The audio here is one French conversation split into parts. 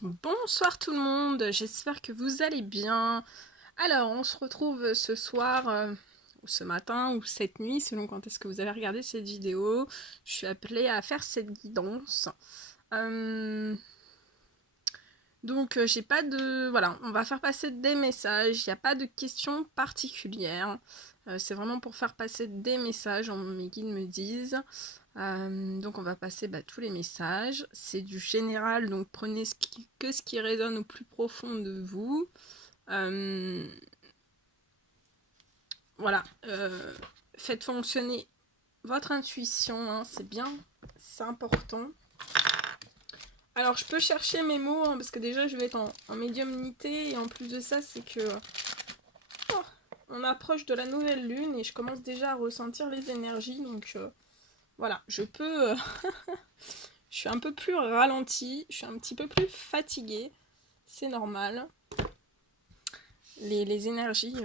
Bonsoir tout le monde, j'espère que vous allez bien. Alors, on se retrouve ce soir, ou ce matin, ou cette nuit, selon quand est-ce que vous avez regardé cette vidéo. Je suis appelée à faire cette guidance. Donc, j'ai pas de... Voilà, on va faire passer des messages, il n'y a pas de questions particulières. C'est vraiment pour faire passer des messages, mes guides me disent. Donc on va passer tous les messages. C'est du général, donc prenez que ce qui résonne au plus profond de vous. Voilà. Faites fonctionner votre intuition, hein, c'est bien, c'est important. Alors je peux chercher mes mots, hein, parce que déjà je vais être en médiumnité, et en plus de ça c'est que on approche de la nouvelle lune et je commence déjà à ressentir les énergies, donc voilà, je peux... je suis un peu plus ralentie, je suis un petit peu plus fatiguée, c'est normal. Les énergies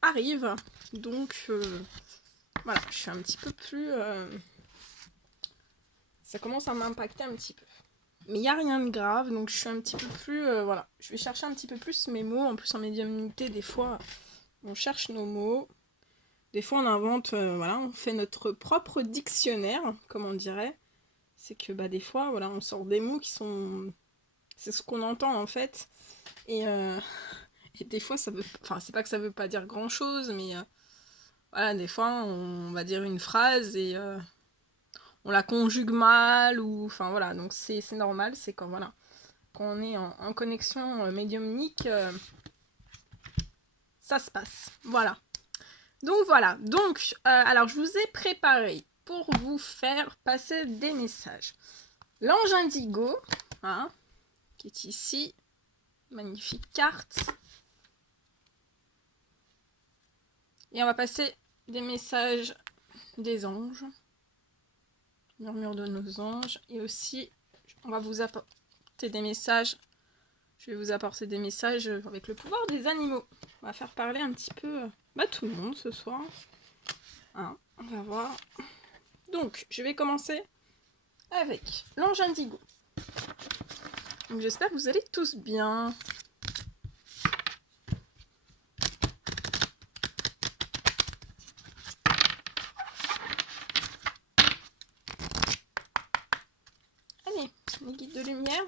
arrivent, donc voilà, je suis un petit peu plus... ça commence à m'impacter un petit peu. Mais il n'y a rien de grave, donc je suis un petit peu plus... voilà, je vais chercher un petit peu plus mes mots. En plus, en médiumnité, des fois, on cherche nos mots. Des fois, on invente, voilà, on fait notre propre dictionnaire, comme on dirait. C'est que, des fois, voilà, on sort des mots qui sont... C'est ce qu'on entend, en fait. Et des fois, ça veut... Enfin, c'est pas que ça veut pas dire grand-chose, mais... voilà, des fois, on va dire une phrase et... on la conjugue mal, ou... Enfin, voilà, donc c'est normal, c'est quand, voilà... Quand on est en connexion médiumnique, ça se passe. Voilà. Donc voilà. Donc, alors je vous ai préparé pour vous faire passer des messages. L'ange indigo, hein, qui est ici. Magnifique carte. Et on va passer des messages des anges. Murmure de nos anges. Et aussi, on va vous apporter des messages. Je vais vous apporter des messages avec le pouvoir des animaux. On va faire parler un petit peu tout le monde ce soir. Hein, on va voir. Donc, je vais commencer avec l'ange indigo. Donc, j'espère que vous allez tous bien. Allez, les guides de lumière.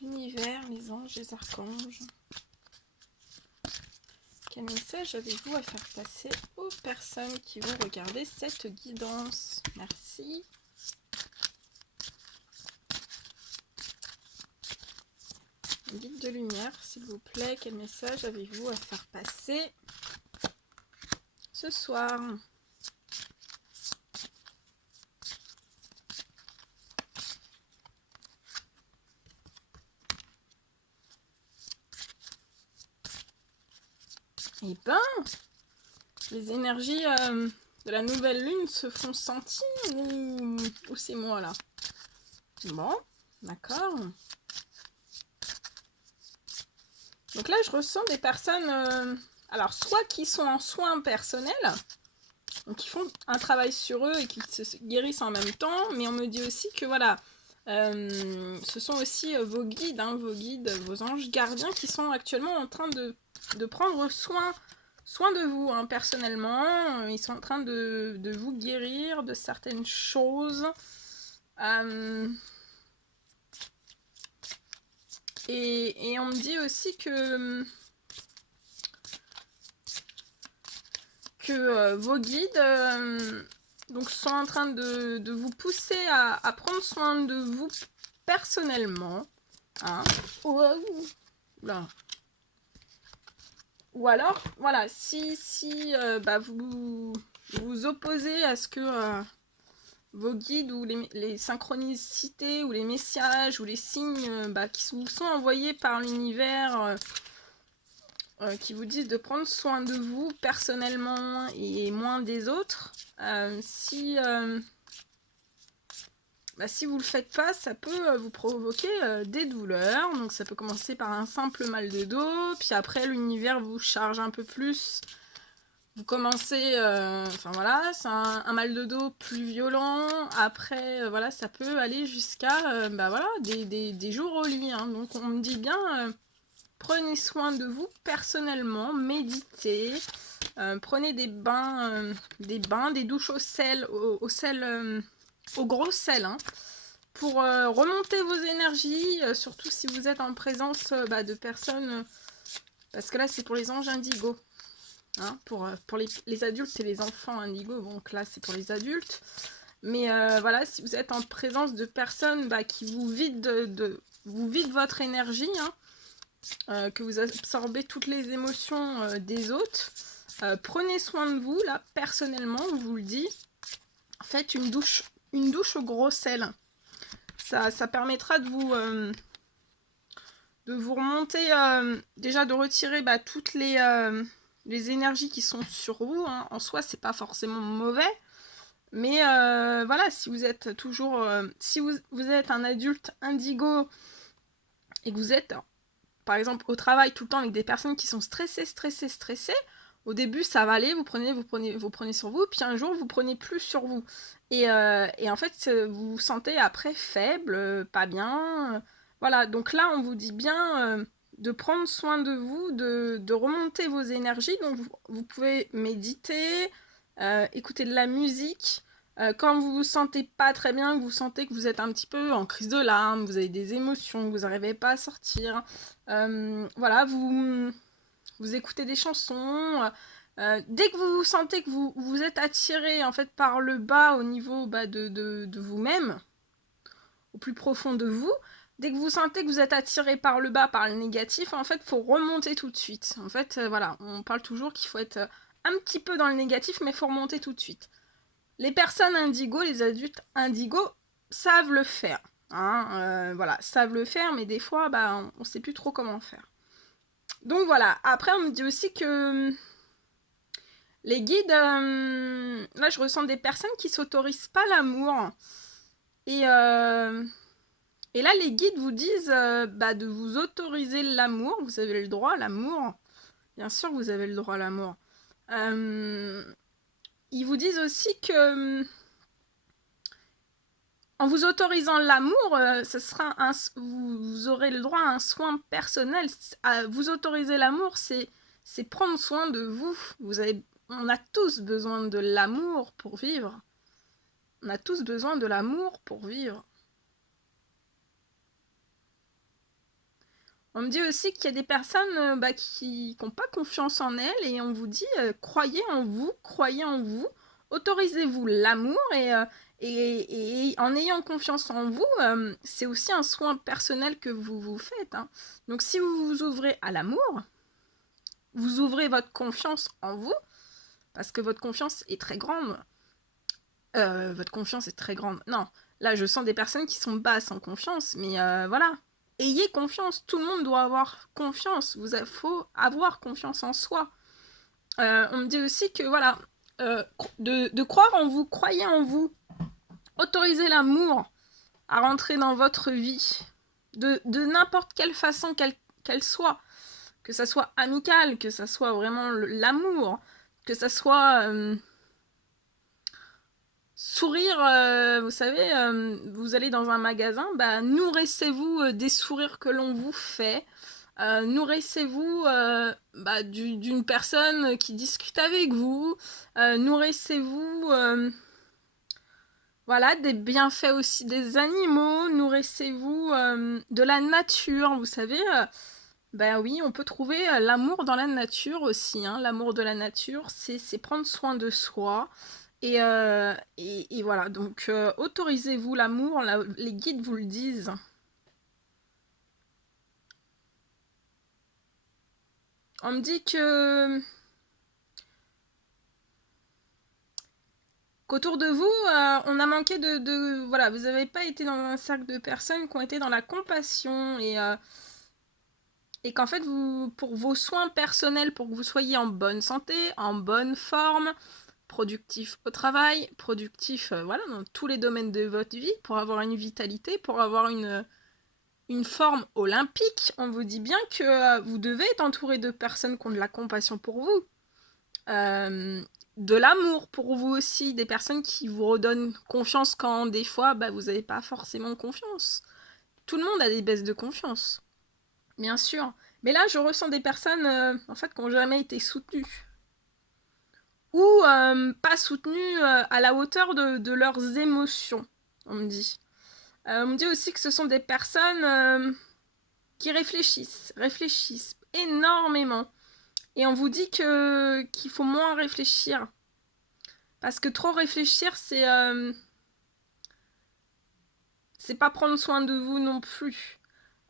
L'univers, les anges, les archanges. Quel message avez-vous à faire passer aux personnes qui vont regarder cette guidance? Merci. Guide de lumière, s'il vous plaît, quel message avez-vous à faire passer ce soir? Eh ben, les énergies de la nouvelle lune se font sentir, ou c'est moi là? Bon, d'accord. Donc là, je ressens des personnes, alors soit qui sont en soins personnels, donc qui font un travail sur eux et qui se guérissent en même temps, mais on me dit aussi que voilà, ce sont aussi vos guides, vos anges gardiens qui sont actuellement en train de prendre soin de vous, hein, personnellement. Ils sont en train de vous guérir de certaines choses. Et on me dit aussi que vos guides donc sont en train de vous pousser à prendre soin de vous personnellement. Hein. Là. Ou alors, voilà, si vous vous opposez à ce que vos guides ou les synchronicités ou les messages ou les signes qui vous sont envoyés par l'univers qui vous disent de prendre soin de vous personnellement et moins des autres, si vous le faites pas, ça peut vous provoquer des douleurs. Donc ça peut commencer par un simple mal de dos, puis après l'univers vous charge un peu plus vous commencez, enfin voilà, c'est un mal de dos plus violent. Après, voilà, ça peut aller jusqu'à bah, voilà, des jours au lit. Hein. Donc on me dit bien, prenez soin de vous personnellement, méditez, prenez des bains, des douches au sel, au sel, au gros sel, hein, pour remonter vos énergies, surtout si vous êtes en présence bah, de personnes, parce que là c'est pour les anges indigos. Hein, pour les adultes, c'est les enfants indigos, donc là c'est pour les adultes. Mais voilà, si vous êtes en présence de personnes bah, qui vous vident, vous vident votre énergie, hein, que vous absorbez toutes les émotions des autres, prenez soin de vous, là, personnellement, on vous le dit. Faites une douche au gros sel. Ça permettra de vous remonter, déjà de retirer bah, toutes les énergies qui sont sur vous. Hein. En soi, c'est pas forcément mauvais. Mais voilà, si vous êtes toujours... si vous êtes un adulte indigo et que vous êtes, par exemple, au travail tout le temps avec des personnes qui sont stressées, au début, ça va aller, vous prenez sur vous, puis un jour, vous prenez plus sur vous. Et en fait, vous vous sentez après faible, pas bien. Voilà, donc là, on vous dit bien de prendre soin de vous, de remonter vos énergies. Donc, vous pouvez méditer, écouter de la musique. Quand vous vous sentez pas très bien, que vous sentez que vous êtes un petit peu en crise de larmes, vous avez des émotions, que vous n'arrivez pas à sortir, voilà, vous écoutez des chansons. Dès que vous sentez que vous êtes attiré en fait par le bas au niveau bah, de vous-même, au plus profond de vous, dès que vous sentez que vous êtes attiré par le bas, par le négatif, en fait, il faut remonter tout de suite. En fait, voilà, on parle toujours qu'il faut être un petit peu dans le négatif, mais il faut remonter tout de suite. Les personnes indigo, les adultes indigo, savent le faire. Hein, voilà, savent le faire, mais des fois, bah, on ne sait plus trop comment faire. Donc voilà, après on me dit aussi que les guides, là je ressens des personnes qui s'autorisent pas l'amour. Et, et là les guides vous disent bah, de vous autoriser l'amour, vous avez le droit à l'amour. Bien sûr vous avez le droit à l'amour. Ils vous disent aussi que en vous autorisant l'amour, vous aurez le droit à un soin personnel. Vous autoriser l'amour, c'est prendre soin de vous. On a tous besoin de l'amour pour vivre. On a tous besoin de l'amour pour vivre. On me dit aussi qu'il y a des personnes bah, qui n'ont pas confiance en elles et on vous dit croyez en vous, autorisez-vous l'amour et en ayant confiance en vous, c'est aussi un soin personnel que vous vous faites. Hein. Donc si vous vous ouvrez à l'amour, vous ouvrez votre confiance en vous, parce que votre confiance est très grande. Votre confiance est très grande. Non, là je sens des personnes qui sont basses en confiance, mais voilà. Ayez confiance, tout le monde doit avoir confiance, il faut avoir confiance en soi. On me dit aussi que voilà, de croire en vous, croyez en vous, autorisez l'amour à rentrer dans votre vie, de n'importe quelle façon qu'elle soit, que ça soit amical, que ça soit vraiment l'amour, que ça soit sourire, vous savez, vous allez dans un magasin, bah, nourrissez-vous des sourires que l'on vous fait, nourrissez-vous bah, d'une personne qui discute avec vous, nourrissez-vous voilà, des bienfaits aussi des animaux, nourrissez-vous de la nature, vous savez, ben oui, on peut trouver l'amour dans la nature aussi, hein. L'amour de la nature, c'est prendre soin de soi. Et voilà, donc autorisez-vous l'amour, les guides vous le disent. On me dit que qu'autour de vous, on a manqué voilà, vous n'avez pas été dans un cercle de personnes qui ont été dans la compassion et qu'en fait, pour vos soins personnels, pour que vous soyez en bonne santé, en bonne forme, productif au travail, productif voilà, dans tous les domaines de votre vie, pour avoir une vitalité, pour avoir une forme olympique, on vous dit bien que vous devez être entouré de personnes qui ont de la compassion pour vous. de l'amour pour vous aussi, des personnes qui vous redonnent confiance quand des fois vous n'avez pas forcément confiance. Tout le monde a des baisses de confiance, bien sûr. Mais là, je ressens des personnes en fait qui n'ont jamais été soutenues. Ou pas soutenues à la hauteur de leurs émotions, on me dit. On me dit aussi que ce sont des personnes qui réfléchissent énormément. Et on vous dit qu'il faut moins réfléchir. Parce que trop réfléchir, c'est pas prendre soin de vous non plus.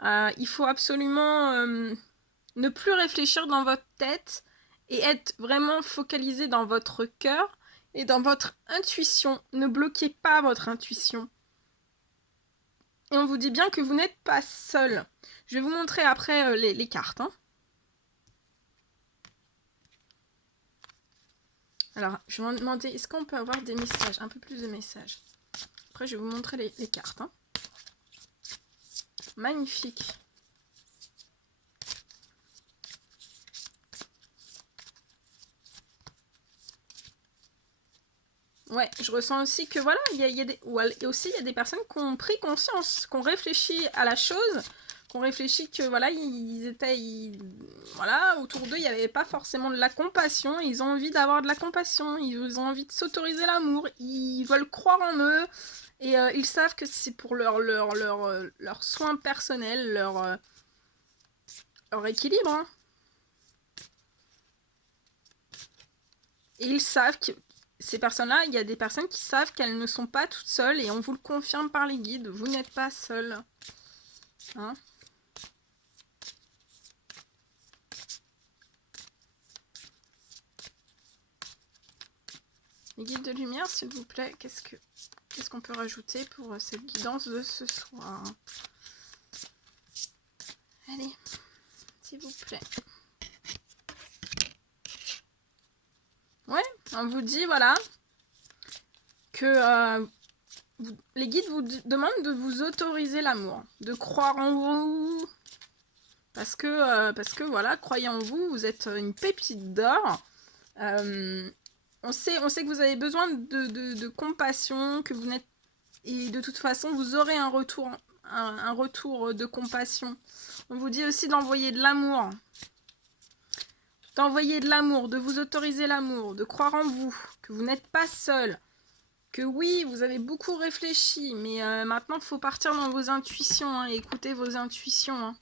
Il faut absolument ne plus réfléchir dans votre tête et être vraiment focalisé dans votre cœur et dans votre intuition. Ne bloquez pas votre intuition. Et on vous dit bien que vous n'êtes pas seul. Je vais vous montrer après les cartes. Hein. Alors, je vais me demander, est-ce qu'on peut avoir des messages, un peu plus de messages. Après, je vais vous montrer les cartes. Hein. Magnifique. Ouais, je ressens aussi que voilà, il y a des personnes qui ont pris conscience, qui ont réfléchi à la chose, qui ont réfléchi que voilà, voilà, autour d'eux, il n'y avait pas forcément de la compassion, ils ont envie d'avoir de la compassion, ils ont envie de s'autoriser l'amour, ils veulent croire en eux, et ils savent que c'est pour leur soin personnel, leur équilibre. Hein. Et ils savent que ces personnes-là, il y a des personnes qui savent qu'elles ne sont pas toutes seules et on vous le confirme par les guides, vous n'êtes pas seul. Hein? Les guides de lumière, s'il vous plaît, qu'est-ce qu'on peut rajouter pour cette guidance de ce soir? Allez, s'il vous plaît. Ouais, on vous dit, voilà, que les guides vous demandent de vous autoriser l'amour, de croire en vous, parce que voilà, croyez en vous, vous êtes une pépite d'or. On sait que vous avez besoin de compassion, que vous n'êtes... Et de toute façon, vous aurez un retour de compassion. On vous dit aussi d'envoyer de l'amour. D'envoyer de l'amour, de vous autoriser l'amour, de croire en vous, que vous n'êtes pas seul. Que oui, vous avez beaucoup réfléchi, mais maintenant, il faut partir dans vos intuitions, hein, et écouter vos intuitions. Hein.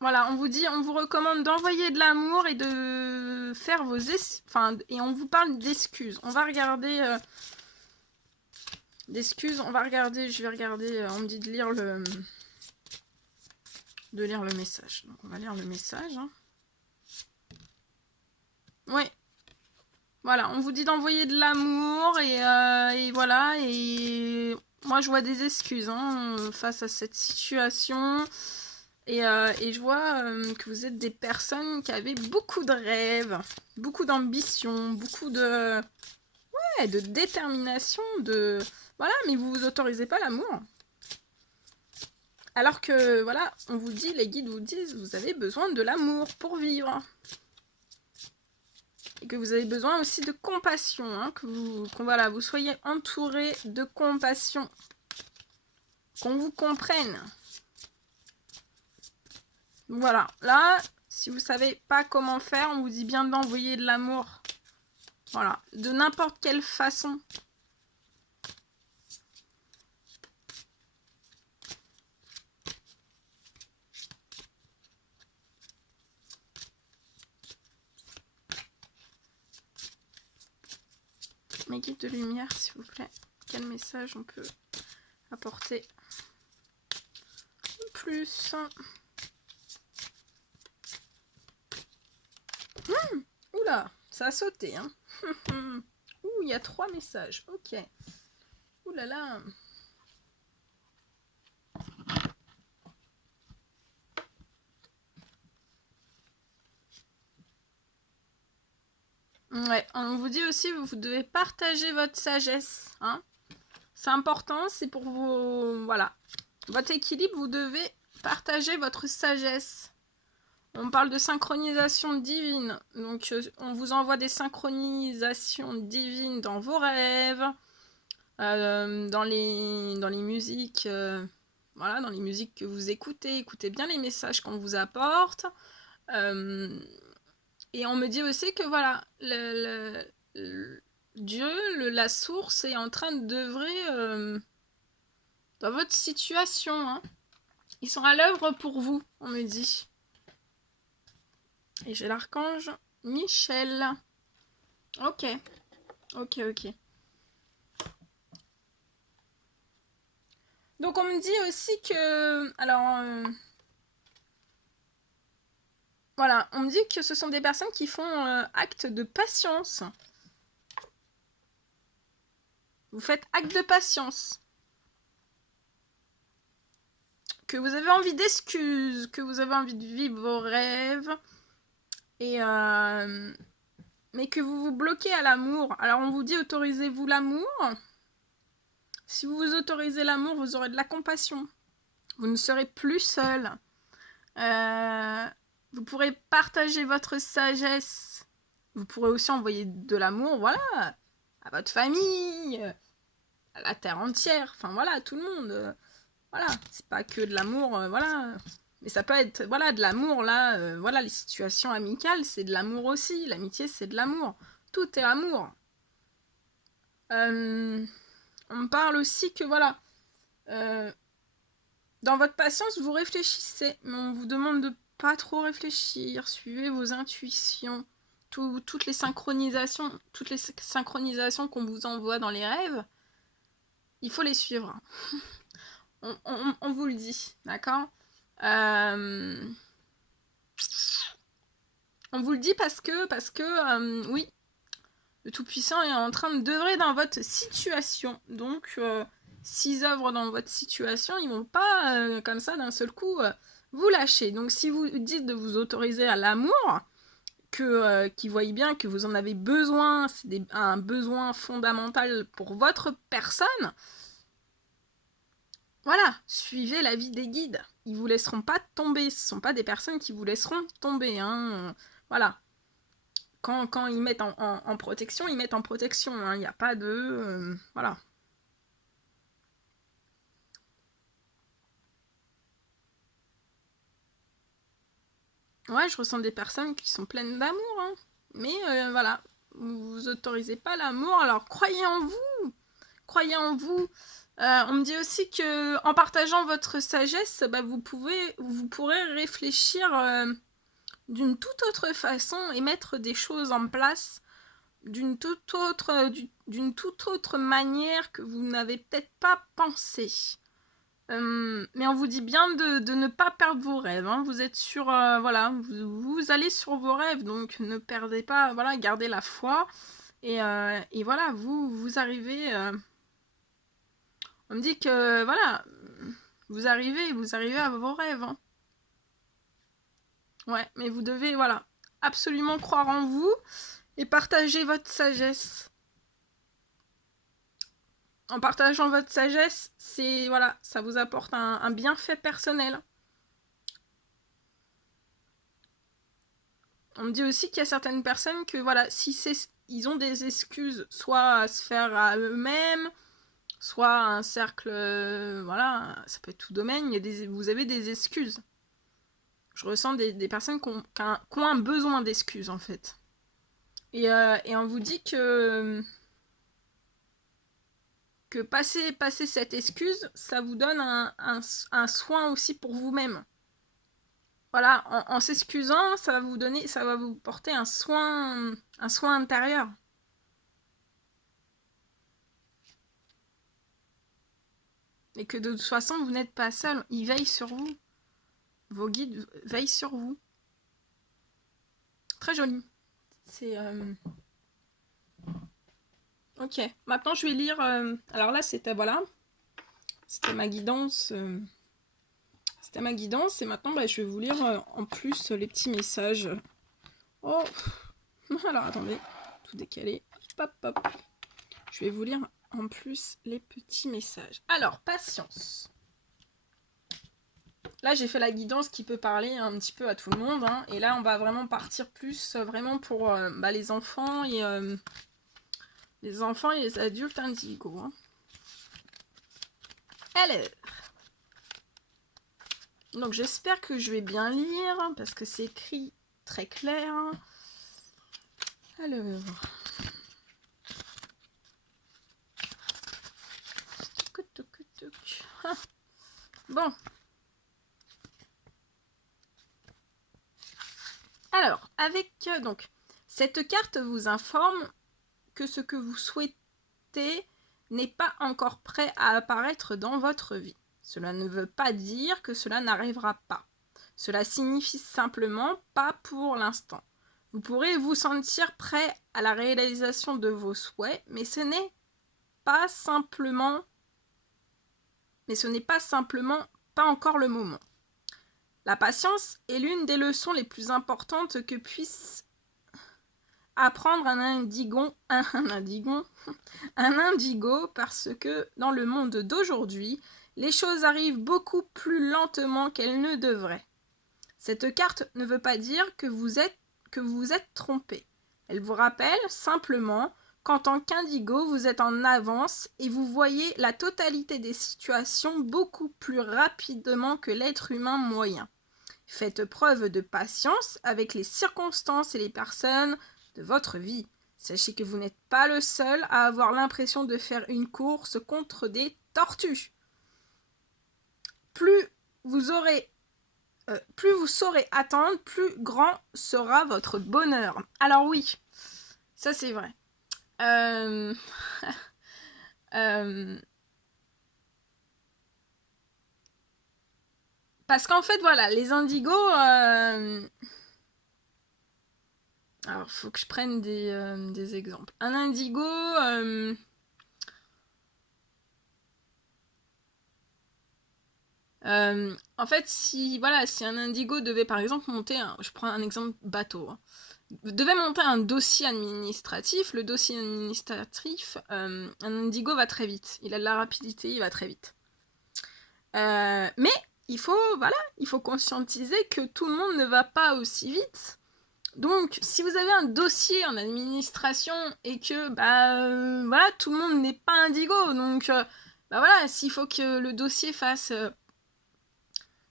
Voilà, on vous recommande d'envoyer de l'amour et de faire vos... et on vous parle d'excuses. On va regarder... d'excuses, je vais regarder, on me dit de lire le message. Donc on va lire le message. Hein. Ouais. Voilà, on vous dit d'envoyer de l'amour et voilà, et moi je vois des excuses hein, face à cette situation. Et je vois que vous êtes des personnes qui avaient beaucoup de rêves, beaucoup d'ambition, beaucoup de... Ouais, de détermination, de... Voilà, mais vous vous autorisez pas l'amour. Alors que, voilà, on vous dit, les guides vous disent, vous avez besoin de l'amour pour vivre. Et que vous avez besoin aussi de compassion, hein, voilà, vous soyez entouré de compassion. Qu'on vous comprenne. Voilà, là, si vous savez pas comment faire, on vous dit bien d'envoyer de l'amour. Voilà, de n'importe quelle façon. Mes guides de lumière, s'il vous plaît. Quel message on peut apporter plus? Oula, ça a sauté, hein. Ouh, il y a 3 messages. Ok. Ouh là là. Ouais, on vous dit aussi, vous devez partager votre sagesse. Hein. C'est important, c'est pour vos... Voilà. Votre équilibre, vous devez partager votre sagesse. On parle de synchronisation divine. Donc, on vous envoie des synchronisations divines dans vos rêves, dans les musiques, voilà, dans les musiques que vous écoutez. Écoutez bien les messages qu'on vous apporte. Et on me dit aussi que voilà, Dieu, la source, est en train d'œuvrer dans votre situation. Hein. Ils sont à l'œuvre pour vous, on me dit. Et j'ai l'archange Michel. Ok. Donc on me dit aussi que... Alors... voilà, on me dit que ce sont des personnes qui font acte de patience. Vous faites acte de patience. Que vous avez envie d'excuses, que vous avez envie de vivre vos rêves. Et mais que vous vous bloquez à l'amour. Alors on vous dit autorisez-vous l'amour. Si vous vous autorisez l'amour, vous aurez de la compassion. Vous ne serez plus seul. Vous pourrez partager votre sagesse. Vous pourrez aussi envoyer de l'amour, voilà, à votre famille, à la terre entière. Enfin voilà, à tout le monde. Voilà, c'est pas que de l'amour, voilà. Mais ça peut être, voilà, de l'amour, là, voilà, les situations amicales, c'est de l'amour aussi. L'amitié, c'est de l'amour. Tout est amour. On me parle aussi que, voilà, dans votre patience, vous réfléchissez, mais on vous demande de pas trop réfléchir. Suivez vos intuitions. Toutes les synchronisations qu'on vous envoie dans les rêves, il faut les suivre. On vous le dit, d'accord ? On vous le dit parce que oui, le Tout-Puissant est en train d'œuvrer dans votre situation. Donc, s'ils œuvrent dans votre situation, ils vont pas, comme ça, d'un seul coup, vous lâcher. Donc, si vous dites de vous autoriser à l'amour, qu'ils voient bien que vous en avez besoin, c'est un besoin fondamental pour votre personne, voilà, suivez l'avis des guides. Ils vous laisseront pas tomber. Ce sont pas des personnes qui vous laisseront tomber. Hein. Voilà. Quand ils mettent en protection, ils mettent en protection. Hein. Il n'y a pas de... voilà. Ouais, je ressens des personnes qui sont pleines d'amour. Hein. Mais voilà, vous autorisez pas l'amour. Alors croyez en vous. Croyez en vous. On me dit aussi que en partageant votre sagesse, bah, vous pourrez réfléchir d'une toute autre façon et mettre des choses en place d'une toute autre manière que vous n'avez peut-être pas pensé. Mais on vous dit bien de ne pas perdre vos rêves. Hein. Vous êtes sur... voilà, vous allez sur vos rêves, donc ne perdez pas... Voilà, gardez la foi. Et voilà, vous arrivez... on me dit que, voilà, vous arrivez à vos rêves. Hein. Ouais, mais vous devez, voilà, absolument croire en vous et partager votre sagesse. En partageant votre sagesse, c'est, voilà, ça vous apporte un bienfait personnel. On me dit aussi qu'il y a certaines personnes que, voilà, si ils ont des excuses, soit à se faire à eux-mêmes, soit à un cercle, voilà, ça peut être tout domaine, vous avez des excuses. Je ressens des personnes qui ont un besoin d'excuses, en fait. Et on vous dit que passer cette excuse, ça vous donne un soin aussi pour vous-même. Voilà, en s'excusant, ça va vous porter un soin intérieur. Et que de toute façon, vous n'êtes pas seul, ils veillent sur vous. Vos guides veillent sur vous. Très joli. C'est... Ok, maintenant je vais lire... alors là, c'était, voilà, c'était ma guidance... C'était ma guidance, et maintenant, bah, je vais vous lire en plus les petits messages. Oh. Alors, attendez, tout décalé. Hop, hop. Je vais vous lire en plus les petits messages. Alors, patience. Là, j'ai fait la guidance qui peut parler un petit peu à tout le monde. Hein, et là, on va vraiment partir plus vraiment pour les enfants et les adultes indigos. Hein. Alors, donc j'espère que je vais bien lire parce que c'est écrit très clair. Alors, bon. Alors, avec donc cette carte vous informe que ce que vous souhaitez n'est pas encore prêt à apparaître dans votre vie. Cela ne veut pas dire que cela n'arrivera pas. Cela signifie simplement pas pour l'instant. Vous pourrez vous sentir prêt à la réalisation de vos souhaits, mais ce n'est pas simplement pas encore le moment. La patience est l'une des leçons les plus importantes que puisse apprendre un indigo parce que dans le monde d'aujourd'hui, les choses arrivent beaucoup plus lentement qu'elles ne devraient. Cette carte ne veut pas dire que vous vous êtes trompé. Elle vous rappelle simplement qu'en tant qu'indigo, vous êtes en avance et vous voyez la totalité des situations beaucoup plus rapidement que l'être humain moyen. Faites preuve de patience avec les circonstances et les personnes de votre vie. Sachez que vous n'êtes pas le seul à avoir l'impression de faire une course contre des tortues. Plus vous saurez attendre, plus grand sera votre bonheur. Alors oui, ça c'est vrai. Parce qu'en fait, voilà, les indigos... Alors, faut que je prenne des exemples. Un indigo... en fait, si un indigo devait par exemple monter, je prends un exemple bateau, hein, devait monter un dossier administratif, le dossier administratif, un indigo va très vite, il a de la rapidité, il va très vite. Mais il faut conscientiser que tout le monde ne va pas aussi vite. Donc, si vous avez un dossier en administration et que tout le monde n'est pas indigo, donc s'il faut que le dossier fasse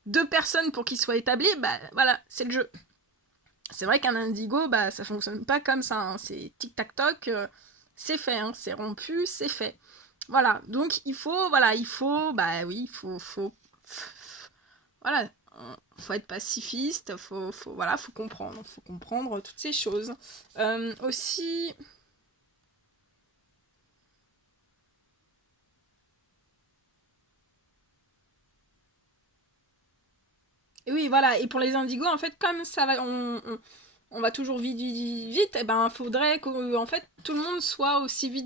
2 personnes pour qu'il soit établi, c'est le jeu. C'est vrai qu'un indigo, ça fonctionne pas comme ça, hein. C'est tic-tac-toc, c'est fait, hein. C'est rompu, c'est fait. Voilà, donc il faut être pacifiste, faut comprendre toutes ces choses. Aussi... Et oui, voilà, et pour les indigos, en fait, comme ça va, on va toujours vite, et faudrait que en fait, tout le monde soit aussi vite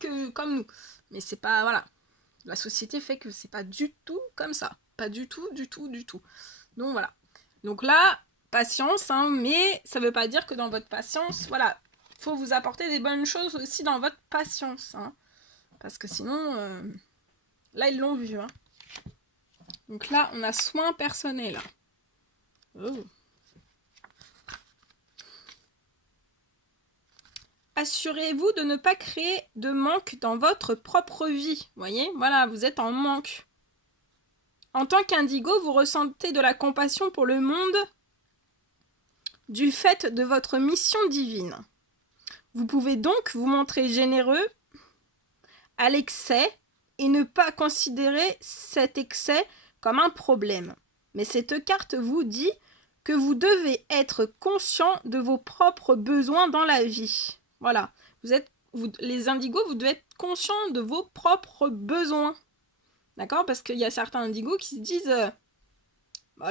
que comme nous. Mais c'est pas, voilà. La société fait que c'est pas du tout comme ça. Pas du tout. Donc voilà. Donc là, patience, hein, mais ça veut pas dire que dans votre patience, voilà, faut vous apporter des bonnes choses aussi dans votre patience, hein. Parce que sinon, là, ils l'ont vu, hein. Donc là, on a soin personnel. Oh. Assurez-vous de ne pas créer de manque dans votre propre vie. Vous voyez, voilà, vous êtes en manque. En tant qu'indigo, vous ressentez de la compassion pour le monde du fait de votre mission divine. Vous pouvez donc vous montrer généreux à l'excès et ne pas considérer cet excès comme un problème. Mais cette carte vous dit que vous devez être conscient de vos propres besoins dans la vie. Voilà, les indigos, vous devez être conscient de vos propres besoins. D'accord? Parce qu'il y a certains indigos qui se disent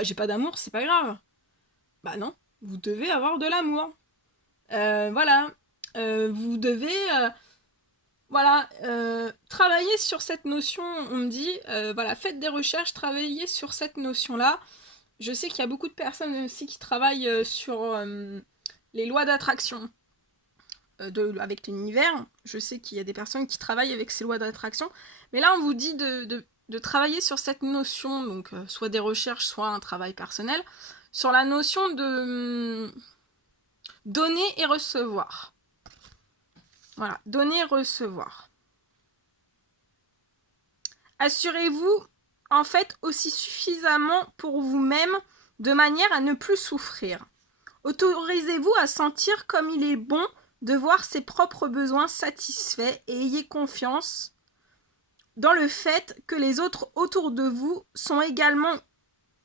j'ai pas d'amour, c'est pas grave. Bah non, vous devez avoir de l'amour. Vous devez travailler sur cette notion, on me dit, faites des recherches, travaillez sur cette notion-là. Je sais qu'il y a beaucoup de personnes aussi qui travaillent sur les lois d'attraction avec l'univers. Je sais qu'il y a des personnes qui travaillent avec ces lois d'attraction. Mais là, on vous dit de travailler sur cette notion, donc soit des recherches, soit un travail personnel, sur la notion de donner et recevoir. Voilà, donner et recevoir. Assurez-vous en fait aussi suffisamment pour vous-même de manière à ne plus souffrir. Autorisez-vous à sentir comme il est bon de voir ses propres besoins satisfaits et ayez confiance dans le fait que les autres autour de vous sont également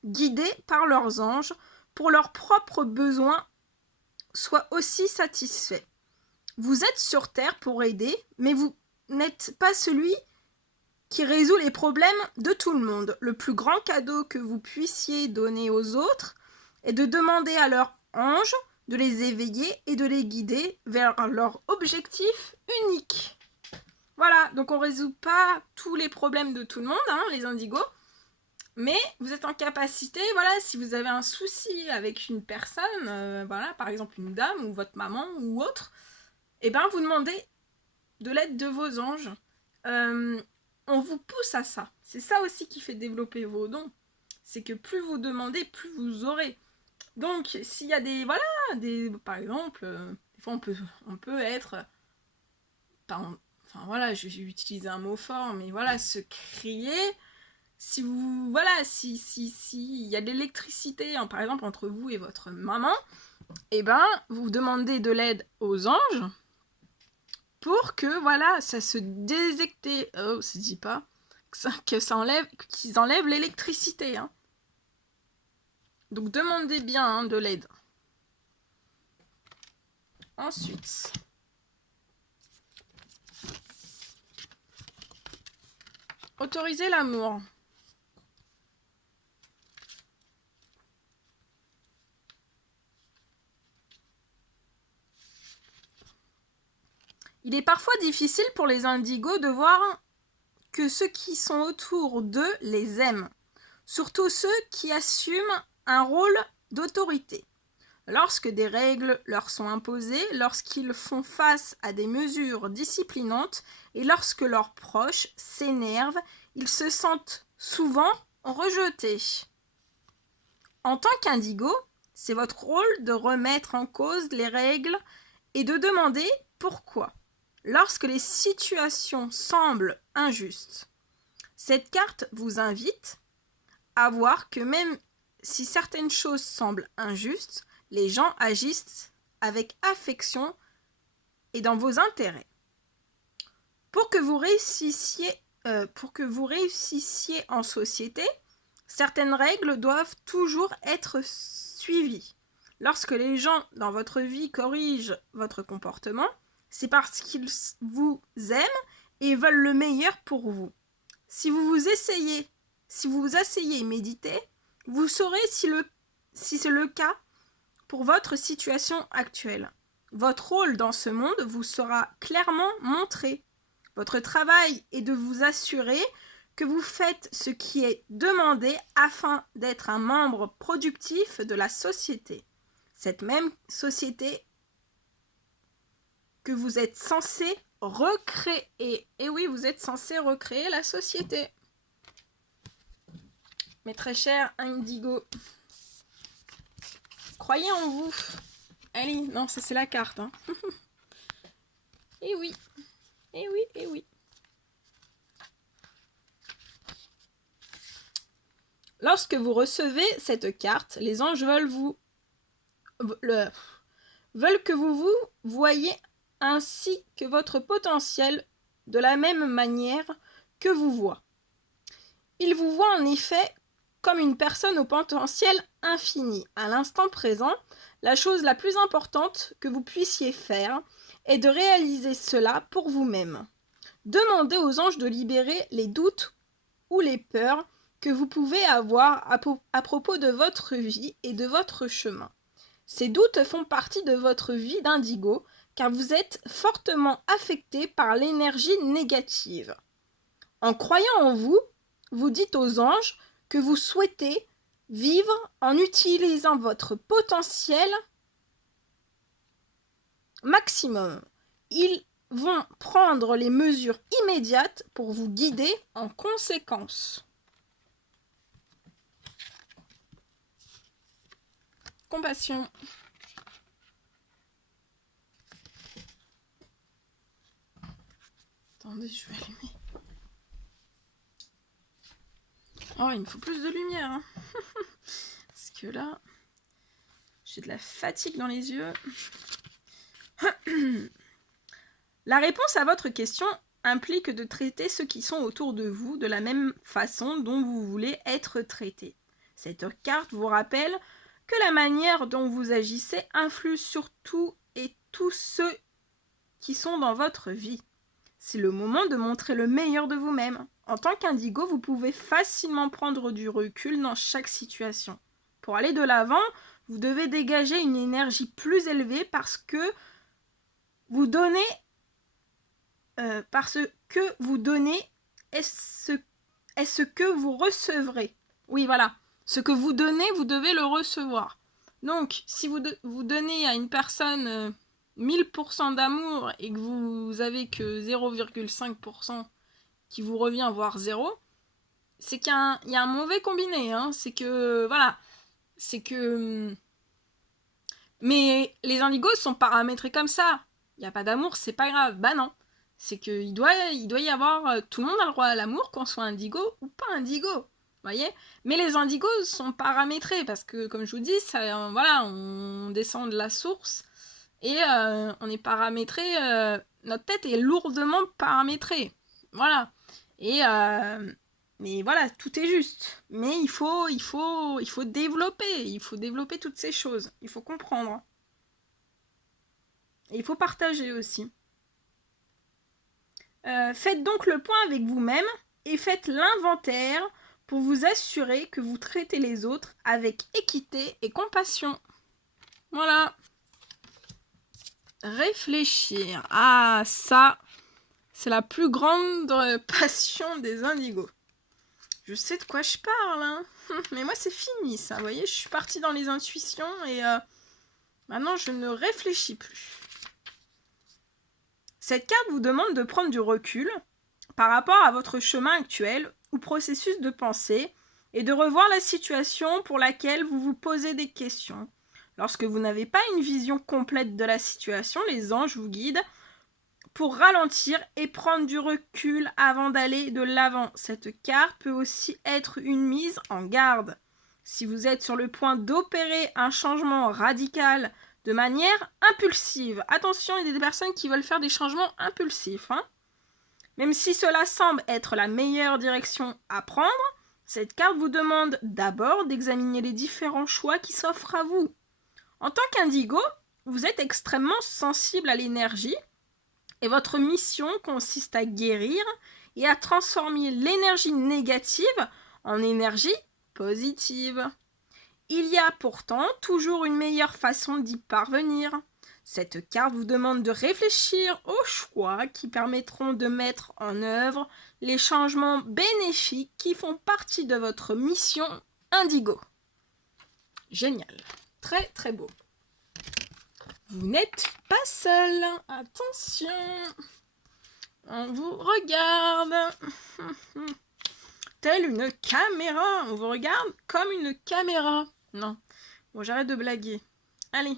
guidés par leurs anges pour leurs propres besoins soient aussi satisfaits. Vous êtes sur Terre pour aider, mais vous n'êtes pas celui qui résout les problèmes de tout le monde. Le plus grand cadeau que vous puissiez donner aux autres est de demander à leurs anges de les éveiller et de les guider vers leur objectif unique. Voilà, donc on ne résout pas tous les problèmes de tout le monde, les indigos, mais vous êtes en capacité, voilà, si vous avez un souci avec une personne, voilà, par exemple une dame ou votre maman ou autre, et ben vous demandez de l'aide de vos anges. On vous pousse à ça. C'est ça aussi qui fait développer vos dons. C'est que plus vous demandez, plus vous aurez. Donc, s'il y a des, voilà, par exemple, des fois on peut être, enfin voilà, je vais utiliser un mot fort, mais voilà, se crier. Si vous, voilà, si il y a de l'électricité, par exemple, entre vous et votre maman, et ben, vous demandez de l'aide aux anges pour que, voilà, ça se détecte, ça se dit pas, qu'ils enlèvent l'électricité, Donc demandez bien de l'aide. Ensuite, autorisez l'amour. Il est parfois difficile pour les indigos de voir que ceux qui sont autour d'eux les aiment, surtout ceux qui assument un rôle d'autorité. Lorsque des règles leur sont imposées, lorsqu'ils font face à des mesures disciplinantes et lorsque leurs proches s'énervent, ils se sentent souvent rejetés. En tant qu'indigo, c'est votre rôle de remettre en cause les règles et de demander pourquoi. Lorsque les situations semblent injustes, cette carte vous invite à voir que même si certaines choses semblent injustes, les gens agissent avec affection et dans vos intérêts. Pour que vous réussissiez en société, certaines règles doivent toujours être suivies. Lorsque les gens dans votre vie corrigent votre comportement, c'est parce qu'ils vous aiment et veulent le meilleur pour vous. Si vous vous asseyez et méditez, vous saurez si c'est le cas pour votre situation actuelle. Votre rôle dans ce monde vous sera clairement montré. Votre travail est de vous assurer que vous faites ce qui est demandé afin d'être un membre productif de la société. Cette même société que vous êtes censé recréer. Et oui, vous êtes censé recréer la société. Mes très chers Indigo, croyez en vous. Allez, non, ça c'est la carte. Et oui, et oui, et oui. Lorsque vous recevez cette carte, les anges veulent que vous vous voyez ainsi que votre potentiel de la même manière que vous voient. Ils vous voient en effet comme une personne au potentiel infini. À l'instant présent, la chose la plus importante que vous puissiez faire est de réaliser cela pour vous-même. Demandez aux anges de libérer les doutes ou les peurs que vous pouvez avoir à propos de votre vie et de votre chemin. Ces doutes font partie de votre vie d'indigo car vous êtes fortement affecté par l'énergie négative. En croyant en vous, vous dites aux anges que vous souhaitez vivre en utilisant votre potentiel maximum. Ils vont prendre les mesures immédiates pour vous guider en conséquence. Compassion. Attendez, je vais allumer. Oh, il me faut plus de lumière. Hein. Parce que là, j'ai de la fatigue dans les yeux. La réponse à votre question implique de traiter ceux qui sont autour de vous de la même façon dont vous voulez être traité. Cette carte vous rappelle que la manière dont vous agissez influe sur tout et tous ceux qui sont dans votre vie. C'est le moment de montrer le meilleur de vous-même. En tant qu'indigo, vous pouvez facilement prendre du recul dans chaque situation. Pour aller de l'avant, vous devez dégager une énergie plus élevée parce que vous donnez est ce que vous recevrez. Oui, voilà. Ce que vous donnez, vous devez le recevoir. Donc, si vous donnez à une personne 1000% d'amour et que vous avez que 0,5% qui vous revient, voire 0, c'est qu'il y a un mauvais combiné. Hein. C'est que, voilà, c'est que... Mais les indigos sont paramétrés comme ça. Il n'y a pas d'amour, c'est pas grave. Bah non. C'est qu'il doit y avoir... Tout le monde a le droit à l'amour, qu'on soit indigo ou pas indigo. Voyez, mais les indigos sont paramétrés parce que, comme je vous dis, ça, voilà, on descend de la source et on est paramétré. Notre tête est lourdement paramétrée. Voilà. Et mais voilà, tout est juste. Mais il faut développer. Il faut développer toutes ces choses. Il faut comprendre. Et il faut partager aussi. Faites donc le point avec vous-même et faites l'inventaire pour vous assurer que vous traitez les autres avec équité et compassion. Voilà. Réfléchir. Ah, ça, c'est la plus grande passion des indigos. Je sais de quoi je parle, hein. Mais moi, c'est fini, ça. Vous voyez, je suis partie dans les intuitions et maintenant, je ne réfléchis plus. Cette carte vous demande de prendre du recul par rapport à votre chemin actuel ou processus de pensée et de revoir la situation pour laquelle vous vous posez des questions. Lorsque vous n'avez pas une vision complète de la situation, les anges vous guident pour ralentir et prendre du recul avant d'aller de l'avant. Cette carte peut aussi être une mise en garde. Si vous êtes sur le point d'opérer un changement radical de manière impulsive, attention, il y a des personnes qui veulent faire des changements impulsifs, hein. Même si cela semble être la meilleure direction à prendre, cette carte vous demande d'abord d'examiner les différents choix qui s'offrent à vous. En tant qu'indigo, vous êtes extrêmement sensible à l'énergie et votre mission consiste à guérir et à transformer l'énergie négative en énergie positive. Il y a pourtant toujours une meilleure façon d'y parvenir. Cette carte vous demande de réfléchir aux choix qui permettront de mettre en œuvre les changements bénéfiques qui font partie de votre mission indigo. Génial. Très très beau. Vous n'êtes pas seul. Attention. On vous regarde. Telle une caméra. On vous regarde comme une caméra. Non. Bon, j'arrête de blaguer. Allez.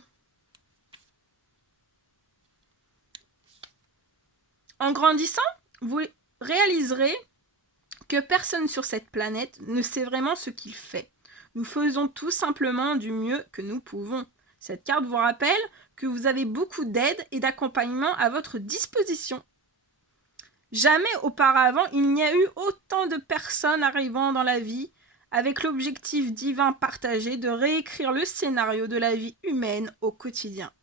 En grandissant, vous réaliserez que personne sur cette planète ne sait vraiment ce qu'il fait. Nous faisons tout simplement du mieux que nous pouvons. Cette carte vous rappelle que vous avez beaucoup d'aide et d'accompagnement à votre disposition. Jamais auparavant, il n'y a eu autant de personnes arrivant dans la vie avec l'objectif divin partagé de réécrire le scénario de la vie humaine au quotidien.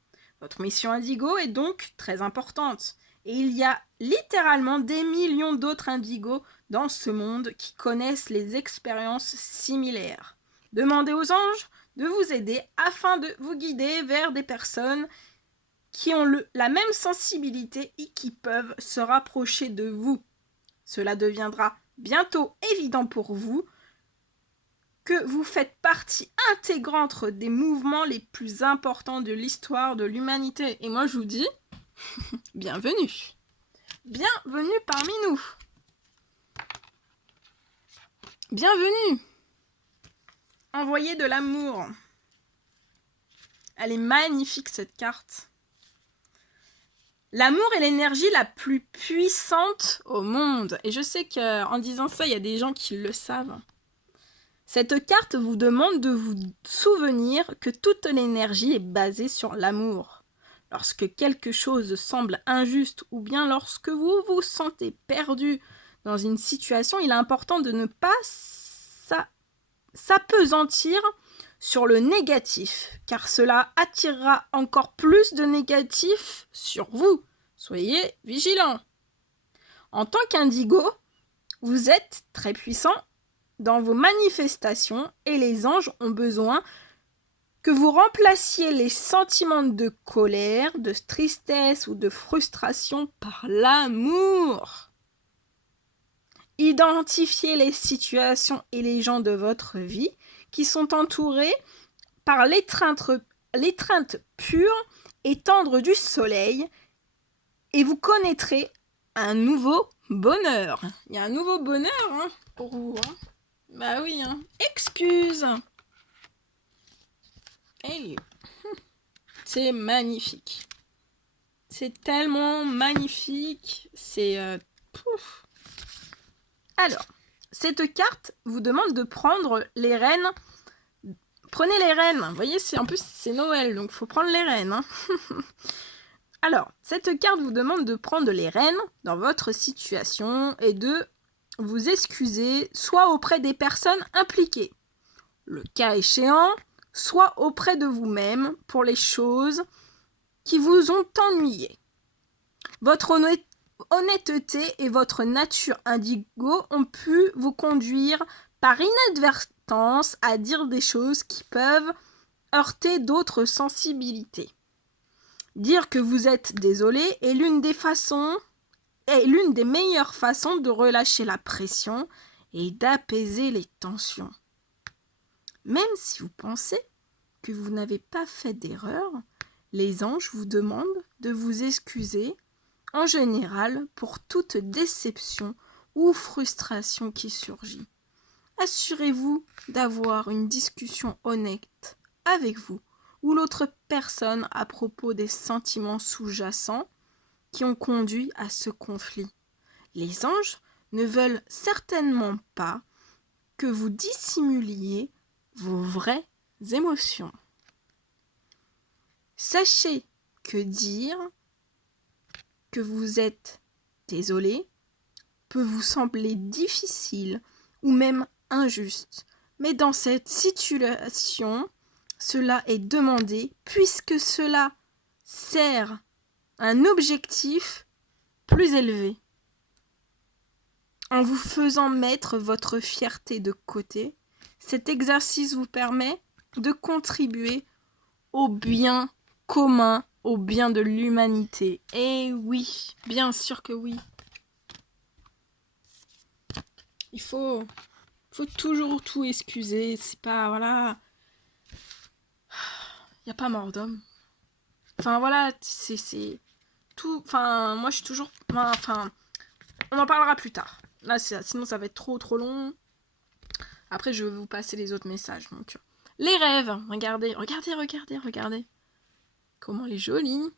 Votre mission indigo est donc très importante. Et il y a littéralement des millions d'autres indigos dans ce monde qui connaissent les expériences similaires. Demandez aux anges de vous aider afin de vous guider vers des personnes qui ont la même sensibilité et qui peuvent se rapprocher de vous. Cela deviendra bientôt évident pour vous que vous faites partie intégrante des mouvements les plus importants de l'histoire de l'humanité. Et moi je vous dis, bienvenue. bienvenue parmi nous. Bienvenue. Envoyez de l'amour. Elle est magnifique cette carte. L'amour est l'énergie la plus puissante au monde. Et je sais qu'en disant ça, il y a des gens qui le savent. Cette carte vous demande de vous souvenir que toute l'énergie est basée sur l'amour. Lorsque quelque chose semble injuste ou bien lorsque vous vous sentez perdu dans une situation, il est important de ne pas s'apesantir sur le négatif, car cela attirera encore plus de négatif sur vous. Soyez vigilants. En tant qu'indigo, vous êtes très puissant dans vos manifestations et les anges ont besoin que vous remplaciez les sentiments de colère, de tristesse ou de frustration par l'amour. Identifiez les situations et les gens de votre vie qui sont entourés par l'étreinte pure et tendre du soleil et vous connaîtrez un nouveau bonheur. Il y a un nouveau bonheur pour vous. Bah oui, excuse. Hey. C'est magnifique. C'est tellement magnifique. C'est... Alors, cette carte vous demande de prendre les rênes. Prenez les rênes. Vous voyez, en plus, c'est Noël, donc il faut prendre les rênes. Alors, cette carte vous demande de prendre les rênes dans votre situation et de vous excuser soit auprès des personnes impliquées, le cas échéant, soit auprès de vous-même pour les choses qui vous ont ennuyé. Votre honnêteté et votre nature indigo ont pu vous conduire par inadvertance à dire des choses qui peuvent heurter d'autres sensibilités. Dire que vous êtes désolé est l'une des meilleures façons de relâcher la pression et d'apaiser les tensions. Même si vous pensez que vous n'avez pas fait d'erreur, les anges vous demandent de vous excuser en général pour toute déception ou frustration qui surgit. Assurez-vous d'avoir une discussion honnête avec vous ou l'autre personne à propos des sentiments sous-jacents qui ont conduit à ce conflit. Les anges ne veulent certainement pas que vous dissimuliez vos vraies émotions. Sachez que dire que vous êtes désolé peut vous sembler difficile ou même injuste, mais dans cette situation, cela est demandé puisque cela sert un objectif plus élevé. En vous faisant mettre votre fierté de côté, cet exercice vous permet de contribuer au bien commun, au bien de l'humanité. Et oui, bien sûr que oui. Il faut toujours tout excuser, c'est pas, voilà... Il n'y a pas mort d'homme. Enfin, voilà, c'est tout... Enfin, moi, je suis toujours... Enfin, on en parlera plus tard. Là, sinon, ça va être trop long. Après, je vais vous passer les autres messages. Donc, les rêves. Regardez. Comment elle est jolie.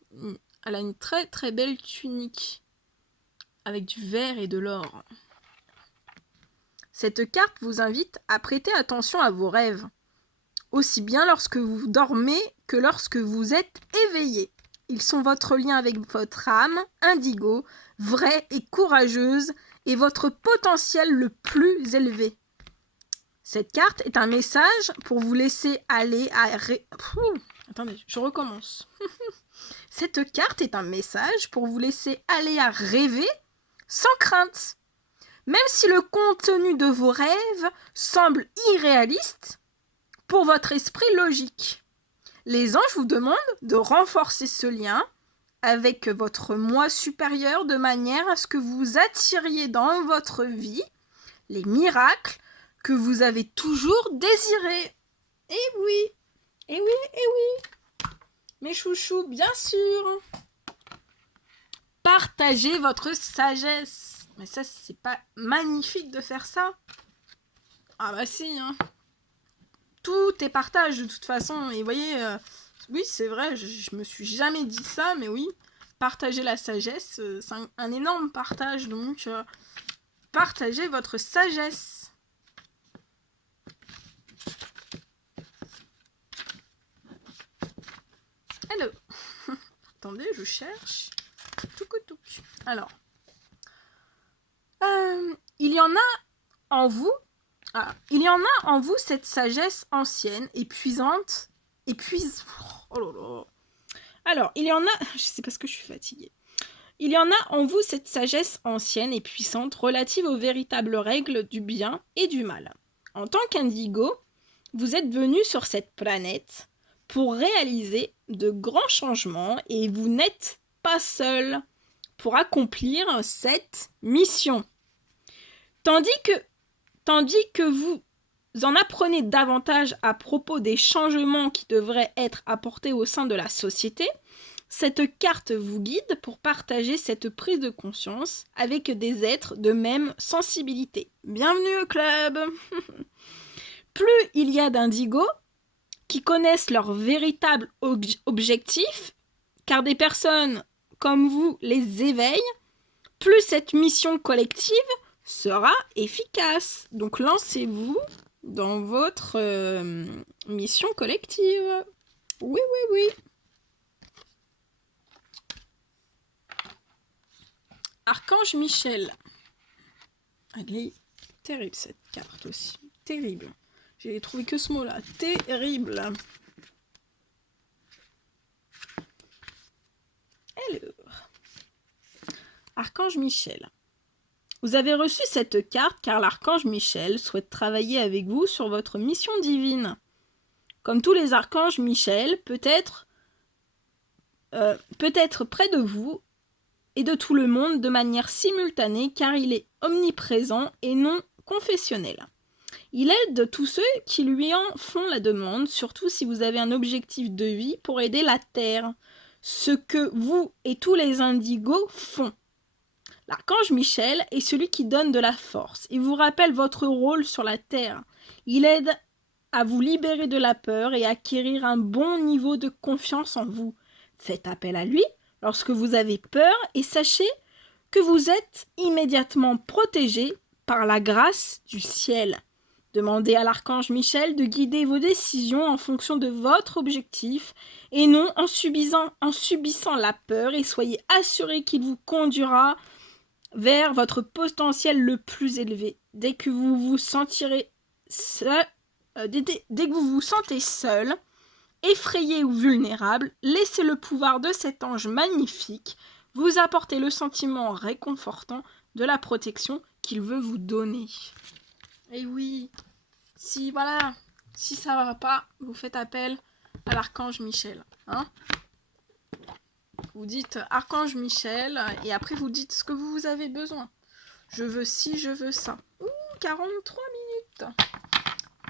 Elle a une très, très belle tunique. Avec du vert et de l'or. Cette carte vous invite à prêter attention à vos rêves. Aussi bien lorsque vous dormez que lorsque vous êtes éveillé. Ils sont votre lien avec votre âme, indigo, vraie et courageuse, et votre potentiel le plus élevé. Cette carte est un message pour vous laisser aller à... Attendez, je recommence. Cette carte est un message pour vous laisser aller à rêver sans crainte. Même si le contenu de vos rêves semble irréaliste pour votre esprit logique. Les anges vous demandent de renforcer ce lien avec votre moi supérieur de manière à ce que vous attiriez dans votre vie les miracles que vous avez toujours désirés. Eh oui, mes chouchous, bien sûr. Partagez votre sagesse. Mais ça, c'est pas magnifique de faire ça? Ah bah si, hein. Tout est partage de toute façon. Et vous voyez, oui, c'est vrai, je me suis jamais dit ça, mais oui, partager la sagesse, c'est un énorme partage. Donc, partagez votre sagesse. Hello. Attendez, je cherche. Touc. Alors, il y en a en vous. Il y en a en vous cette sagesse ancienne, épuisante, Oh là là. Alors, il y en a... Je sais pas ce que je suis fatiguée. Il y en a en vous cette sagesse ancienne et puissante relative aux véritables règles du bien et du mal. En tant qu'indigo, vous êtes venu sur cette planète pour réaliser de grands changements et vous n'êtes pas seul pour accomplir cette mission. Tandis que vous en apprenez davantage à propos des changements qui devraient être apportés au sein de la société, cette carte vous guide pour partager cette prise de conscience avec des êtres de même sensibilité. Bienvenue au club. Plus il y a d'indigos qui connaissent leur véritable objectif, car des personnes comme vous les éveillent, plus cette mission collective sera efficace. Donc lancez-vous dans votre mission collective. Oui. Archange Michel. Elle est terrible cette carte aussi. Terrible. J'ai trouvé que ce mot-là. Terrible. Alors. Archange Michel. Vous avez reçu cette carte car l'archange Michel souhaite travailler avec vous sur votre mission divine. Comme tous les archanges, Michel peut être près de vous et de tout le monde de manière simultanée car il est omniprésent et non confessionnel. Il aide tous ceux qui lui en font la demande, surtout si vous avez un objectif de vie pour aider la Terre, ce que vous et tous les indigos font. L'archange Michel est celui qui donne de la force. Il vous rappelle votre rôle sur la Terre. Il aide à vous libérer de la peur et acquérir un bon niveau de confiance en vous. Faites appel à lui lorsque vous avez peur et sachez que vous êtes immédiatement protégé par la grâce du ciel. Demandez à l'archange Michel de guider vos décisions en fonction de votre objectif et non en subissant la peur et soyez assurés qu'il vous conduira vers votre potentiel le plus élevé. Dès que vous vous sentirez seul, dès que vous vous sentez seul, effrayé ou vulnérable, laissez le pouvoir de cet ange magnifique vous apporter le sentiment réconfortant de la protection qu'il veut vous donner. Et oui, si ça va pas, vous faites appel à l'archange Michel. Hein, vous dites archange Michel et après vous dites ce que vous avez besoin. Je veux ci, je veux ça. Ouh, 43 minutes.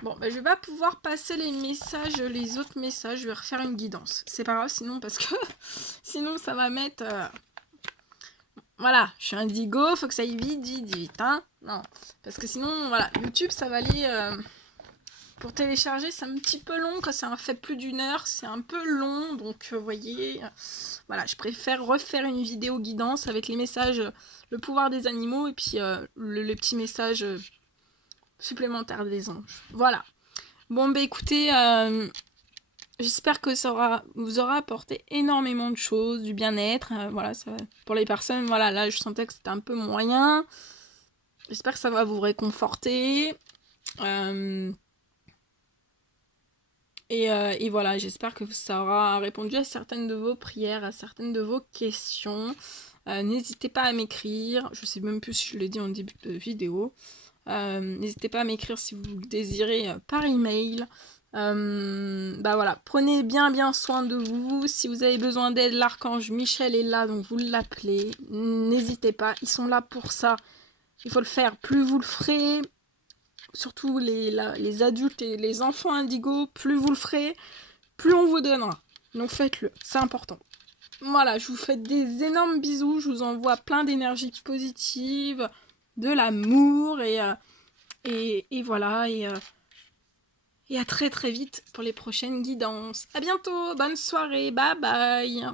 Bon, je vais pas pouvoir passer les autres messages. Je vais refaire une guidance. C'est pas grave sinon parce que sinon ça va mettre... Voilà, je suis indigo, faut que ça aille vite, hein. Non, parce que sinon, voilà, YouTube ça va aller... Pour télécharger, c'est un petit peu long, quand c'est fait plus d'1 heure, c'est un peu long, donc vous voyez, voilà, je préfère refaire une vidéo guidance avec les messages, le pouvoir des animaux, et puis le petit message supplémentaire des anges. Voilà. Bon, écoutez, j'espère que ça vous aura apporté énormément de choses, du bien-être, voilà, ça, pour les personnes, voilà, là, je sentais que c'était un peu moyen. J'espère que ça va vous réconforter. Et voilà, j'espère que ça aura répondu à certaines de vos prières, à certaines de vos questions. N'hésitez pas à m'écrire, je sais même plus si je l'ai dit en début de vidéo. N'hésitez pas à m'écrire si vous le désirez par email. Voilà, prenez bien soin de vous. Si vous avez besoin d'aide, l'archange Michel est là, donc vous l'appelez. N'hésitez pas, ils sont là pour ça. Il faut le faire, plus vous le ferez... Surtout les adultes et les enfants indigos, plus vous le ferez, plus on vous donnera. Donc faites-le, c'est important. Voilà, je vous fais des énormes bisous, je vous envoie plein d'énergie positive, de l'amour et voilà, et à très très vite pour les prochaines guidances. À bientôt, bonne soirée, bye bye.